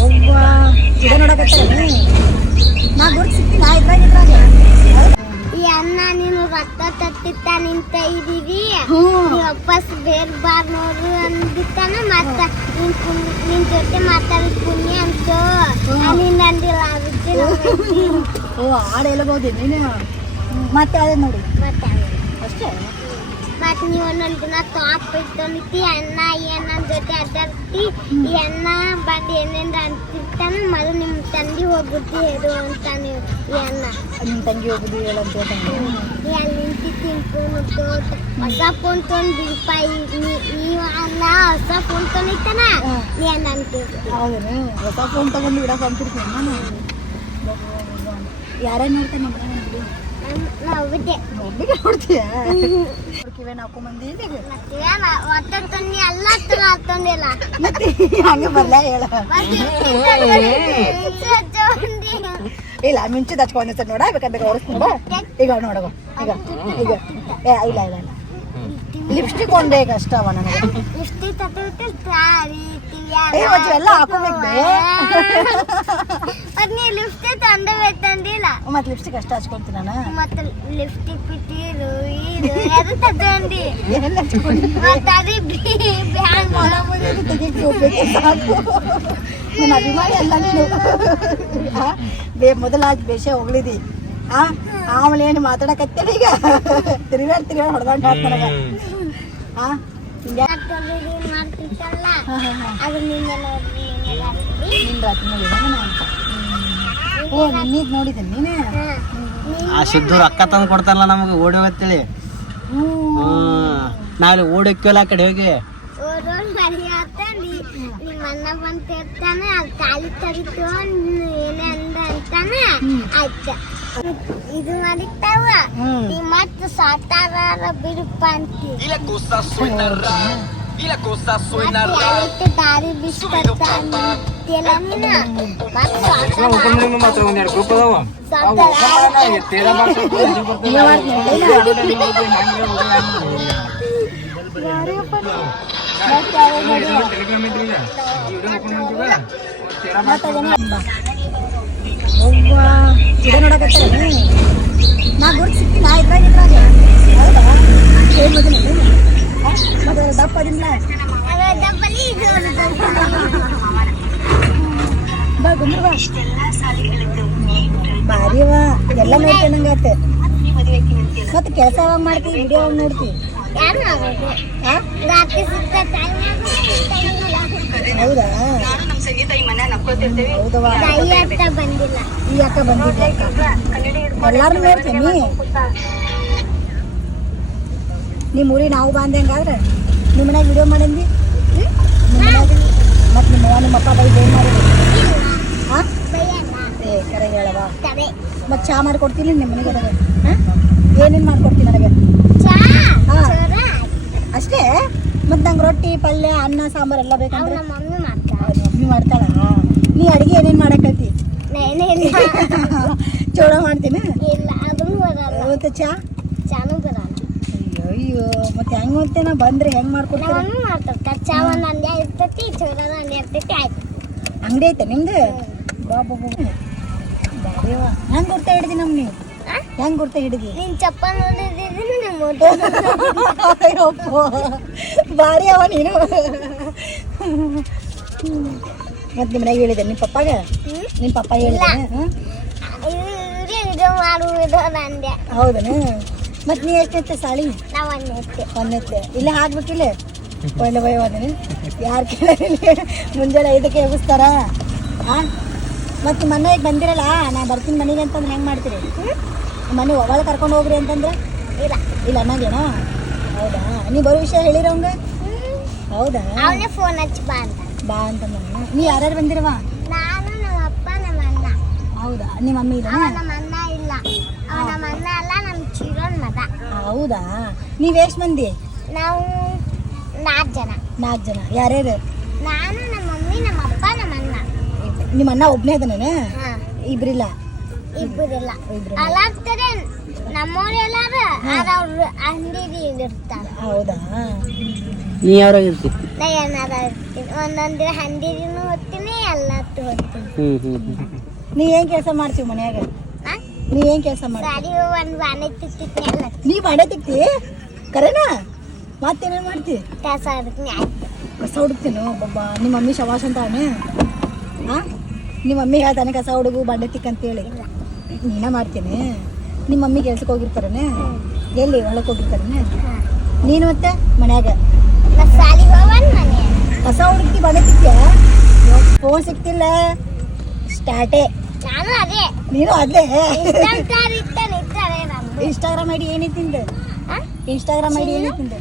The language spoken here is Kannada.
ಒಬ್ಬ ಇದ ನೋಡಕತ್ತಾರ ನಾ ಗುರ್ತು ಸಿಕ್ಕಿಲ್ಲ ಇದ್ರಾಗ ಇದ್ರಾಗ ಈ ಅಣ್ಣ ನೀನು ರಕ್ತ ತತ್ತಿತ್ತ ನಿಂತ ಇದೀವಿ ವಾಪಸ್ ಬೇರೆ ಬಾರ್ ನೋಡು ಅಂದಿತ್ತಾನ ಮತ್ತ ನಿನ್ ಜೊತೆ ಮಾತಾಡಿದ ಪುಣ್ಯ ಅಂತು. ನೀನ್ ಅಂದಿಲ್ಲ ಅದಕ್ಕೆ ಓ ಹಾಡು ನೀನು? ಮತ್ತೆ ಅದೇ ನೋಡಿ? ಮತ್ತೆ ಅಷ್ಟೇ? ನೀವು ಒಂದೊಂದ್ ದಿನ ತಾಪ್ ಇಟ್ಕೊಂಡಿತಿ ಅಣ್ಣ ಈ ಅಣ್ಣನ ಜೊತೆ ಅಡ್ಡಾಡ್ತಿ ಈ ಅಣ್ಣ ಬಂದು ಏನೇನು ಅಂತಿರ್ತಾನ ಮೊದಲು ನಿಮ್ಮ ತಂದಿ ಹೋಗ್ಬಿಟ್ಟು ಹೇಳು ಅಂತ ನೀವು ಈ ಅಣ್ಣ ನಿಮ್ಮ ತಂಗಿ ಹೋಗ್ಬಿಟ್ಟು ಹೇಳಂತ ನೀ ಅಲ್ಲಿ ನಿಂತಿ ತಿನ್ಕೊಂಡು ಹೊಸ ಫೋನ್ ತೊಗೊಂಡು ಬಿಡಪ್ಪ ನೀವು ಅಣ್ಣ ಹೊಸ ಫೋನ್ ತೊಗೊಂಡಿತ್ತಾನ ಹಾ. ನೀ ಅಣ್ಣ ಅಂತಿದ್ರು ಹೌದೇನು? ಹೊಸ ಫೋನ್ ತಗೊಂಡು ಬಿಡಕ್ಕೆ ಅಂತಿರ್ತೀನಿ ನಾನು ಯಾರೇ ನೋಡ್ತಾನೆ ನಮ್ಮ ನಾವು ಬಿಟ್ಟೆ ಒಬ್ಬಿಗೆ ನೋಡ್ತೀಯ ಮಂದಿ ಇಲ್ಲಿಗೆ. ಮತ್ತೆ ಹಂಗೆ ಬರ್ಲ ಹೇಳ. ಇಲ್ಲ ಮಿಂಚಿದ ಹಚ್ಕೊಂಡ್ ಸರ್ ನೋಡ ಬೇಕಾದ್ರೆ ಹೊರಸ್ಕೊಂಡ ಈಗ ನೋಡವ ಈಗ ಈಗ. ಏ ಇಲ್ಲ ಇಲ್ಲ ಇಲ್ಲ. ಲಿಪ್ಸ್ಟಿಕ್ ಒಂದೇ ಕಷ್ಟ ಅವ ನನಗೆ. ಲಿಪ್ಸ್ಟಿಕ್ ಏ ಮತ್ತೆ ಎಲ್ಲ ಹಾಕೋಬೇಕು ಬೇ ಮತ್ ನೀ ಲಿಪ್ಸ್ಟಿಕ್ ತಂದಿಲ್ಲ? ಮತ್ತೆ ಲಿಪ್ಸ್ಟಿಕ್ ಅಷ್ಟು ಹಚ್ಕೊಂತೀನಿ ನಾನು. ಮತ್ತೆ ಲಿಪ್ಸ್ಟಿಕ್ ಬಿಟ್ಟಿರು ಇದು ಎದು ತಗೊಂಡಿ. ಏನೆಲ್ಲ ಹಚ್ಕೊಂಡು? ಮತ್ತೆ ಅದು ಬ್ಯಾಂಗ್ ತೆಗಿಯಕ್ಕೆ ಹೋಗ್ಬೇಕು ಸಾಕು. ನನ್ನ ಅಭಿಮಾನಿ ಎಲ್ಲ ನೀನು. ಬೇ ಮೊದಲಾಗಿ ಬೇಷೆ ಹೋಗ್ಲಿದಿ ಆ ಆಮೇಲೆ ಏನು ಮಾತಾಡಕತ್ತೇನೆ ಈಗ? ತಿರುಗಾಡ್ ತಿರುಗಾಡ್ ಹೊಡೆದಾಟ ನನಗ ಆ ಹಾ ನಿನ್ ಆ ಸಿದ್ದು ರೊಕ್ಕ ತಂದು ಕೊಡ್ತಾರಲ್ಲ ನಮಗೆ ಓಡಿ ಹೋಗತ್ತೇಳಿ ನಾಳೆ ಆ ಕಡೆ ಹೋಗಿ ನಿಮ್ಮ ಅಲ್ಲಿ ತಾಲಿ ತರಿತು ಏನೇ ಅಂದ ಅಂತಾನೆ ಆಯ್ತ ಇದು ಮಾಡಿತ್ತಾವ ಹ್ಮ್ ನೀ ಮತ್ತೆ ಸಾತಾರ ಬಿಡುಪ್ಪ ಅಂತಿ ಮತ್ತೆ ಯಾವತ್ತು ದಾರಿ ಬಿಸ್ಕೊತ ಅಂತೀಯಲ್ಲ ನೀನು ಮತ್ತೆ ಸಾತಾರ ಹಿಂಗೆ ಮಾಡ್ತೀನಿ ಯಾರಿಗಪ್ಪ ನೀವು? ಮತ್ತೆ ಒಬ್ಬ ಇದ ನೋಡಕತ್ತಾರ ನಾ? ಗುರ್ತು ಸಿಕ್ಕಿಲ್ಲ ಇದ್ರಾಗ ಇದ್ರಾಗ. ಹೌದಾ? ಏನ್ ಮದುವೆ ಮತ್ತೆ ದಪ್ಪ ಅದಿಲ್ಲ ಬಾ ಗುಂಡ್ರು ಬಾ. ಭಾರಿವ ಎಲ್ಲ ನೋಡ್ಕೊಂಡಂಗಾತೆ ಮತ್ತೆ ಕೆಲಸ ಯಾವಾಗ ಮಾಡ್ತೀವಿ ವಿಡಿಯೋ ಯಾವಾಗ ನೋಡ್ತೀವಿ ಹೌದಾ? ಈ ಅಕ್ಕ ಎಲ್ಲಾರು ನೋಡ್ತೀನಿ. ನಿಮ್ಮ ಊರಿಗೆ ನಾವು ಬಂದಂಗಾದ್ರೆ ನಿಮ್ಮ ಮನ್ಯಾಗ ವಿಡಿಯೋ ಮಾಡಿದ್ವಿ. ನಿಮ್ಮ ಮನ್ಯಾಗ ಮತ್ತೆ ನಿಮ್ಮ ನಿಮ್ಮ ಅಪ್ಪ ಬೈ ಏನು ಹಾಂ ಏ ಕರೆ ಹೇಳವಾ ಮತ್ತೆ ಮಾಡ್ಕೊಡ್ತೀನಿ ನಿಮ್ಮ ಮನೆಗೆ ಹಾಂ ಏನೇನು ಮಾಡ್ಕೊಡ್ತೀನಿ ನನಗೆ ಚಾ ಹಾ. ಚೋರ ಅಷ್ಟೇ? ಮತ್ತು ನಂಗೆ ರೊಟ್ಟಿ ಪಲ್ಯ ಅನ್ನ ಸಾಂಬಾರು ಎಲ್ಲ ಬೇಕಂದ್ರೆ? ಮಮ್ಮಿ ಮಾಡ್ತಾಳ? ನೀ ಅಡುಗೆ ಏನೇನು ಇಲ್ಲ. ಚೋಳ ಮಾಡ್ತೀನಿ? ಇವತ್ತು ಚಾ? ಚಾನು ಬರಲ್ಲ. ಅಯ್ಯೋ ಮತ್ತೆ ಹೆಂಗ್ ಮತ್ತೆ ನಾ ಬಂದ್ರೆ ಹೆಂಗ್ ಮಮ್ಮಿ ಚಾ ಒಂದು ಇರ್ತೈತಿ ಆಯ್ತು. ಅಂಗಡಿ ಐತೆ ನಿಮ್ದು? ಬಾಬಾ ಹೆಂಗ್ ಗುರ್ತ ಹಿಡ್ದಿ ನಮ್ ನೀವು? ಹೆಂಗ್ ಗುರ್ತ ಹಿಡ್ದಿ? ನಿನ್ ಚಪ್ಪಲ್ ಬಾರಿ ಅವ ನೀನು. ಮತ್ತೆ ನಿಮ್ಮ ಮನೆಗೆ ಹೇಳಿದೆ ನಿಮ್ಮ ಪಪ್ಪಾಗ? ನಿಮ್ಮ ಪಪ್ಪ ಹೇಳಿದೆ ಇವ್ರೇ ಇದು ಮಾಡುವುದು ಅಂದೆ ಹೌದನ? ಮತ್ತೆ ನೀ ಎಷ್ಟೈತೆ ಸಾಳಿ ನಾವು ಇಲ್ಲ ಇರ್ತೀವಿ ಒಂದೈತೆ ಇಲ್ಲೇ ಹಾಕ್ಬೇಕಿಲ್ಲ ಒಳ್ಳೆ ಭಯ ಅದನ್ನ ಯಾರು ಕೇಳಿಲ್ಲ ಮುಂಜಾನೆ ಐದಕ್ಕೆ ಎಬ್ಬಿಸ್ತಾರ? ಹಾಂ ಮತ್ತು ಮನೆಗೆ ಬಂದಿರಲ್ಲ? ನಾ ಬರ್ತೀನಿ ಮನೆಗೆ ಅಂತಂದ್ರೆ ಹೆಂಗೆ ಮಾಡ್ತೀರಿ? ಮನೆ ಒಳಗೆ ಕರ್ಕೊಂಡು ಹೋಗ್ರಿ ಅಂತಂದ್ರೆ? ಇಲ್ಲ. ಇಲ್ಲ ಅನ್ನೋದೇನೋ ಹೌದಾ? ನೀವು ಬರೋ ವಿಷಯ ಹೇಳಿರೋಂಗ? ಹೌದಾ? ಅವನೇ ಫೋನ್ ಹಚ್ಚಿ ಬಾ ಅಂತ. ಬಾ ಅಂತಂದ ನೀ ಯಾರ್ಯಾರು ಬಂದಿರವ? ನಾನು ನಮ್ಮ ಅಪ್ಪ ನಮ್ಮ ಅಣ್ಣ. ಹೌದಾ? ನಿಮ್ಮ ಮಮ್ಮಿ ಅವ ನಮ್ಮ ಅಣ್ಣ ಇಲ್ಲ. ಅವ ನಮ್ಮ ಅಣ್ಣ ಅಲ್ಲ ನಮ್ಮ ಚಿರೋನ್ ಮಗ. ಹೌದಾ? ನೀವು ಎಷ್ಟು ಮಂದಿ? ನಾವು ನಾಲ್ಕು ಜನ. ನಾಲ್ಕು ಜನ. ಯಾರ್ಯಾರು? ನಾನು ನಮ್ಮ ಮಮ್ಮಿ ನಮ್ಮ ಅಪ್ಪ ನಮ್ಮ ಅಣ್ಣ. ನಿಮ್ಮ ಅಣ್ಣ ಒಬ್ಬನೇ ಅದನೇ ಹಾ. ಇಬ್ರಿಲ್ಲ? ಇಬ್ಬರಿಲ್ಲ ಇಬ್ರು ಅಲ್ಲಾಗ್ತಾರೆ ನಮ್ಮವ್ರೆಲ್ಲಾರು ಆದ್ರೆ ಅವ್ರು ಅಂಗಡಿ ಇರ್ತಾರೆ. ಹೌದಾ? ನೀ ಯಾವ್ರಾಗ ನಾ ಏನಾರ ಇರ್ತೀನಿ ಒಂದೊಂದು ಹಂದಿನೂ ಓದ್ತೀನಿ ಹ್ಮ್ ಹ್ಮ್ ಹ್ಮ್. ನೀ ಏನ್ ಕೆಲಸ ಮಾಡ್ತೀವಿ ಮನ್ಯಾಗ? ಆ? ನೀ ಏನ್ ಕೆಲಸ ಮಾಡಿ ಸಾರಿ ಒಂದು ಬಾನೆ ತಿಕ್ತಿದ್ನಿ ಎಲ್ಲ. ನೀ ಬಾಂಡೆ ತಿಕ್ತಿ? ಕರೆನಾ? ಮತ್ತೇನೇನ್ ಮಾಡ್ತಿ? ಕೆಲಸ ಕಸ ಹುಡುಕ್ತೀನಿ ಒಬ್ಬ ನಿಮ್ಮ ಮಮ್ಮಿ ಶವಾಶ್ ಅಂತ ಅವನೇ ಹಾ ನಿಮ್ಮ ಮಮ್ಮಿ ಹೇಳ್ತಾನೆ ಕಸ ಹುಡುಗು ಬಾಂಡೆ ತಿಕ್ ಅಂತೇಳಿ ನೀನ ಮಾಡ್ತೀನಿ. ನಿಮ್ಮ ಮಮ್ಮಿ ಕೆಲ್ಸಕ್ಕೆ ಹೋಗಿರ್ತಾರನೆ? ಎಲ್ಲಿ ಒಳಗೆ ಹೋಗಿರ್ತಾರನೆ? ನೀನು ಮತ್ತೆ ಮನ್ಯಾಗ? ನಾ ಸಾಲಿಗೆ ಬದುಕಿದ್ಯಾ ಫೋನ್ ಸಿಕ್ತಿಲ್ಲ. ಸ್ಟಾರ್ಟೇ ನಾನು ಅದೇ. ನೀನು ಅದೇ? ಇನ್ಸ್ಟಾಗ್ರಾಮ್ ಐಡಿ ಏನಿತ್ತಿಂದ? Instagram ID ಏನಿತ್ತಿಂದ